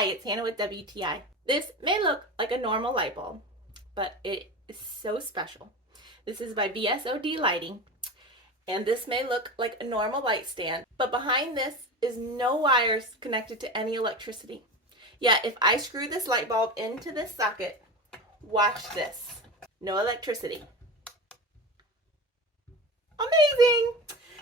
Hi, it's Hannah with WTI. This may look like a normal light bulb, but it is so special. This is by BSOD Lighting, and this may look like a normal light stand, but behind this is no wires connected to any electricity. Yet, if I screw this light bulb into this socket, watch this. No electricity. Amazing!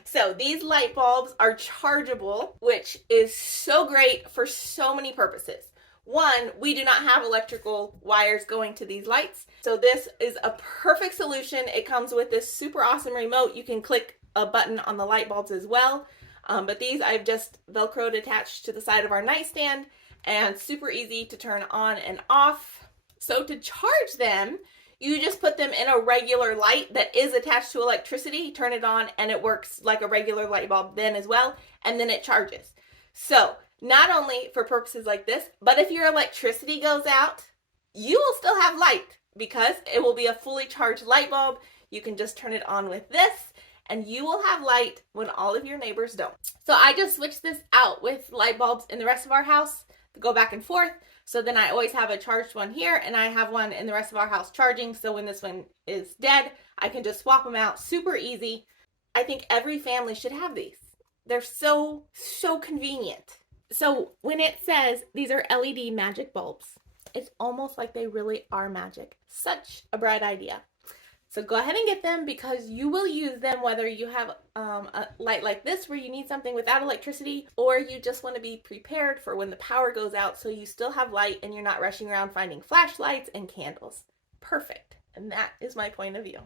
So these light bulbs are chargeable, which is so great for so many purposes. One, we do not have electrical wires going to these lights, so this is a perfect solution. It comes with this super awesome remote. You can click a button on the light bulbs as well, but these I've just Velcroed attached to the side of our nightstand, and super easy to turn on and off. So to charge them, you just put them in a regular light that is attached to electricity, turn it on, and it works like a regular light bulb then as well, and then it charges. So not only for purposes like this, but if your electricity goes out, you will still have light because it will be a fully charged light bulb. You can just turn it on with this, and you will have light when all of your neighbors don't. So I just switched this out with light bulbs in the rest of our house to go back and forth. So then I always have a charged one here, and I have one in the rest of our house charging. So when this one is dead, I can just swap them out. Super easy. I think every family should have these. They're so convenient. So when it says these are LED magic bulbs, it's almost like they really are magic. Such a bright idea. So go ahead and get them because you will use them whether you have a light like this where you need something without electricity, or you just want to be prepared for when the power goes out so you still have light and you're not rushing around finding flashlights and candles. Perfect. And that is my point of view.